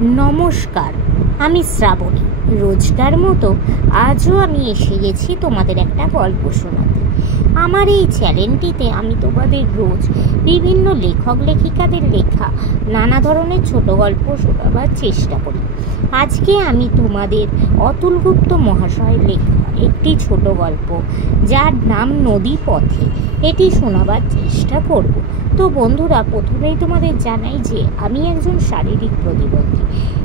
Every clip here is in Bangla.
নমস্কার, আমি শ্রাবণী। রোজকার মতো আজও আমি এসে গেছি তোমাদের একটা গল্প শোনাতে। আমার এই চ্যানেলটিতে আমি তোমাদের রোজ বিভিন্ন লেখক লেখিকাদের লেখা নানা ধরনের ছোট গল্প শোনাবার চেষ্টা করি। আজকে আমি তোমাদের অতুল গুপ্ত মহাশয়ের লেখা একটি ছোট গল্প, যার নাম নদী পথে, এটি শোনাবার চেষ্টা করব। তো বন্ধুরা, প্রথমেই তোমাদের জানাই যে আমি একজন শারীরিক প্রতিবন্ধী।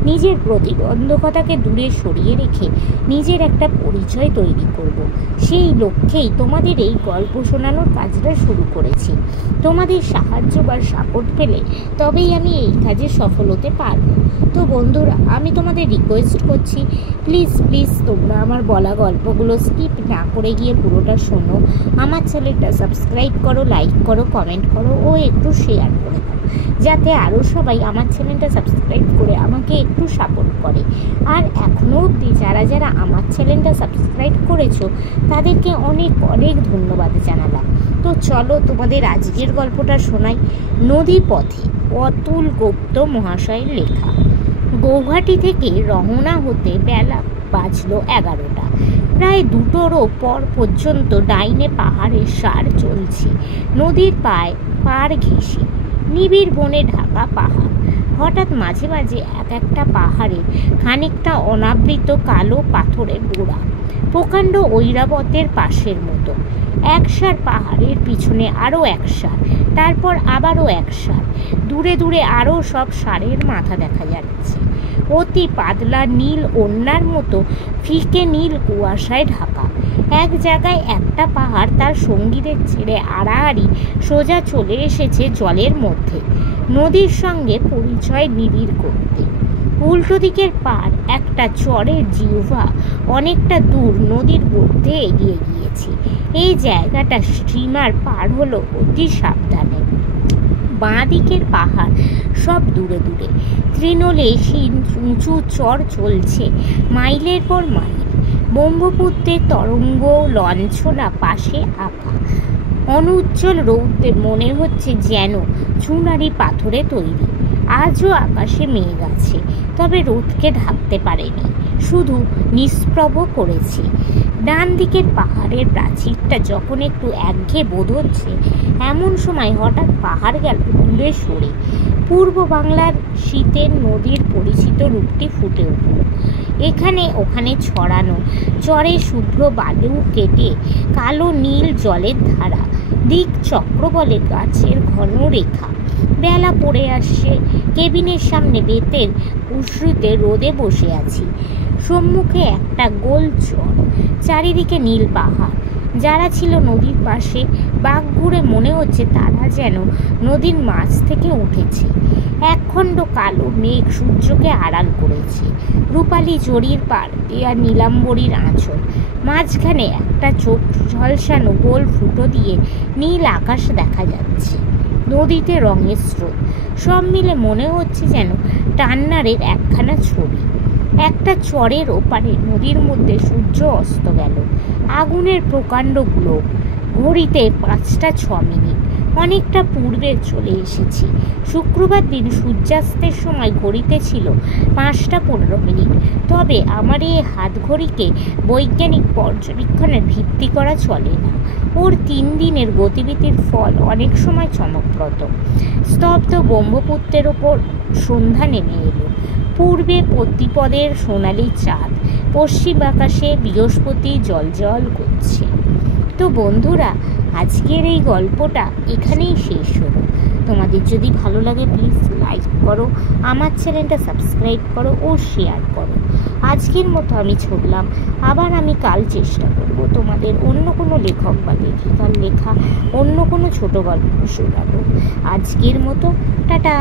নিজের প্রতিবন্ধকতাকে দূরে সরিয়ে রেখে নিজের একটা পরিচয় তৈরি করব, সেই লক্ষ্যেই তোমাদের এই গল্প শোনানোর কাজটা শুরু করেছি। তোমাদের সাহায্য বা সাপোর্ট পেলে তবেই আমি এই কাজে সফল হতে পারব। তো বন্ধুরা, আমি তোমাদের রিকোয়েস্ট করছি, প্লিজ প্লিজ তোমরা আমার বলা গল্পগুলো স্কিপ না করে গিয়ে পুরোটা শোনো। আমার চ্যানেলটা সাবস্ক্রাইব করো, লাইক করো, কমেন্ট করো ও একটু শেয়ার করে দাও, যাতে আরও সবাই আমার চ্যানেলটা সাবস্ক্রাইব করে আমাকে একটু সাপোর্ট করে। আর এখনও অবধি যারা যারা আমার চ্যানেলটা সাবস্ক্রাইব করেছো তাদেরকে অনেক অনেক ধন্যবাদ জানালাম। তো চলো তোমাদের আজকের গল্পটা শোনাই। নদী পথে, অতুল গুপ্ত মহাশয়ের লেখা। গৌহাটি থেকে রওনা হতে বেলা বাজলো 11টা। প্রায় 2টোরও পর পর্যন্ত ডাইনে পাহাড়ের সার চলছে, নদীর পাড় ঘেঁষে নিবিড় বনে ঢাকা পাহাড়। হঠাৎ মাঝে মাঝে এক একটা পাহাড়ে খানিকটা অনাবৃত কালো পাথরের গোড়া, প্রকাণ্ড ঐরাবতের পাশের মতো। একসার পাহাড়ের পিছনে আরও একসার, তারপর আবারও একসার, দূরে দূরে আরও সব সারের মাথা দেখা যাচ্ছে, অতি পাতলা নীল ওড়নার মতো ফিকে নীল কুয়াশায় ঢাকা। এক জায়গায় একটা পাহাড় তার সঙ্গীদের ছেড়ে আড়াআড়ি সোজা চলে এসেছে জলের মধ্যে, নদীর সঙ্গে পরিচয় নিবিড় করতে। উল্টো দিকের পাড় একটা চরের জিহ্বা অনেকটা দূর নদীর মধ্যে এগিয়ে গিয়েছে। এই জায়গাটা স্টিমার পার হলো অতি সাবধানে। বাঁ দিকের পাহাড় সব দূরে দূরে, তৃণলে উঁচু চর চলছে মাইলের পর মাইল। ব্রহ্মপুত্রের তরঙ্গ লঞ্ছনা পাশে আঁকা, অনুজ্জ্বল রৌদ্রে মনে হচ্ছে যেন চুনারি পাথরে তৈরি। আজও আকাশে মেঘ আছে, তবে রোদকে ঢাকতে পারেনি, শুধু নিষ্প্রভ করেছে। ডান দিকের পাহাড়ের প্রাচীরটা যখন একটু একঘেয়ে বোধ হচ্ছে, এমন সময় হঠাৎ পাহাড় গেল দূরে সরে। পূর্ব বাংলার শীতের নদীর পরিচিত রূপটি ফুটে উঠল। এখানে ওখানে ছড়ানো চরে শুভ্র বালু কেটে কালো নীল জলের ধারা, দিক চক্র বলে গাছের ঘন রেখা। বেলা পড়ে আসছে। কেবিনের সামনে বেতের উশরিতে রোদে বসে আছি। সম্মুখে একটা গোল চর, চারিদিকে নীল পাহাড়। যারা ছিল নদীর পাশে, বাঁক ঘুরে মনে হচ্ছে তারা যেন নদীর মাছ থেকে উঠেছে। একখণ্ড কালো মেঘ সূর্যকে আড়াল করেছে। রূপালি জরির পাড় দেয়া নীলাম্বরীর আঁচল, মাঝখানে একটা চোখ ঝলসানো গোল ফুটো দিয়ে নীল আকাশ দেখা যাচ্ছে। নদীতে রঙের স্রোত, সব মিলে মনে হচ্ছে যেন টান্নারের একখানা ছবি। একটা চরের ওপারে নদীর মধ্যে সূর্য অস্ত গেল। আগুনের প্রকাণ্ড গ্লোব, ঘড়িতে 5টা 6 মিনিট, অনেকটা পূর্বে চলে এসেছি। শুক্রবার দিন সূর্যাস্তের সময় ঘড়িতে ছিল 5টা 15 মিনিট। তবে আমার এই হাত ঘড়িকে বৈজ্ঞানিক পর্যবেক্ষণের ভিত্তি করা চলে না। ওর 3 দিনের গতিবিধির ফল অনেক সময় চমকপ্রদ। স্তব্ধ ব্রহ্মপুত্রের ওপর সন্ধ্যা নেমে এলো। পূর্বে প্রতিপদের সোনালি চাঁদ, পশ্চিম আকাশে বৃহস্পতি জলজল করছে। তো বন্ধুরা, আজকের এই গল্পটা এখানেই শেষ হলো। তোমাদের যদি ভালো লাগে প্লিজ লাইক করো, আমার চ্যানেলটা সাবস্ক্রাইব করো ও শেয়ার করো। আজকের মতো আমি ছুটলাম। আবার আমি কাল চেষ্টা করব তোমাদের অন্য কোনো লেখক বা লেখিকার লেখা অন্য কোনো ছোট গল্প শোনাবো। আজকের মতো টাটা।